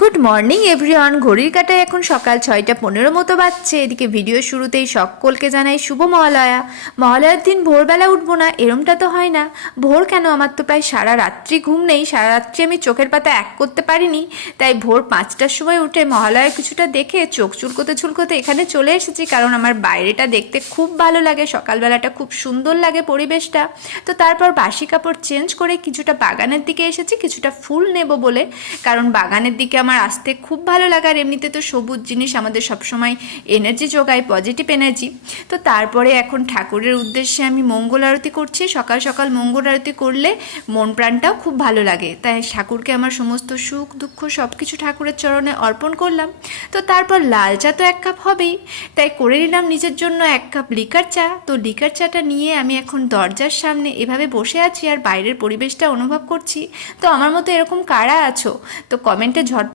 Good morning everyone. ঘড়ির কাঁটায় এখন সকাল 6টা 15 মতো বাজছে। এদিকে ভিডিও শুরুতেই সকলকে জানাই শুভ মহালয়া। মহালয়ার দিন ভোরবেলা উঠবো না এরমটা তো হয় না। ভোর কেন, আমার তো প্রায় সারা রাত্রি ঘুম নেই, সারা রাত্রি আমি চোখের পাতা এক করতে পারিনি। তাই ভোর 5টার সময় উঠে মহালয়ার কিছুটা দেখে চোখ চুলকোতে চুলকোতে এখানে চলে এসেছি, কারণ আমার বাইরেটা দেখতে খুব ভালো লাগে, সকালবেলাটা খুব সুন্দর লাগে পরিবেশটা। তো তারপর বাসি কাপড় চেঞ্জ করে কিছুটা বাগানের দিকে এসেছি, কিছুটা ফুল নেব বলে, কারণ বাগানের দিকে আমার আসতে খুব ভালো লাগে। আর এমনিতে তো সবুজ জিনিস আমাদের সবসময় এনার্জি যোগায়, পজিটিভ এনার্জি। তো তারপরে এখন ঠাকুরের উদ্দেশ্যে আমি মঙ্গল আরতি করছি। সকাল সকাল মঙ্গল আরতি করলে মন প্রাণটাও খুব ভালো লাগে, তাই ঠাকুরকে আমার সমস্ত সুখ দুঃখ সব কিছু ঠাকুরের চরণে অর্পণ করলাম। তো তারপর লাল চা তো 1 কাপ হবেই, তাই করে নিলাম নিজের জন্য 1 কাপ লিকার চা। তো লিকার চাটা নিয়ে আমি এখন দরজার সামনে এভাবে বসে আছি আর বাইরের পরিবেশটা অনুভব করছি। তো আমার মতো এরকম কারা আছো, তো কমেন্টে ঝট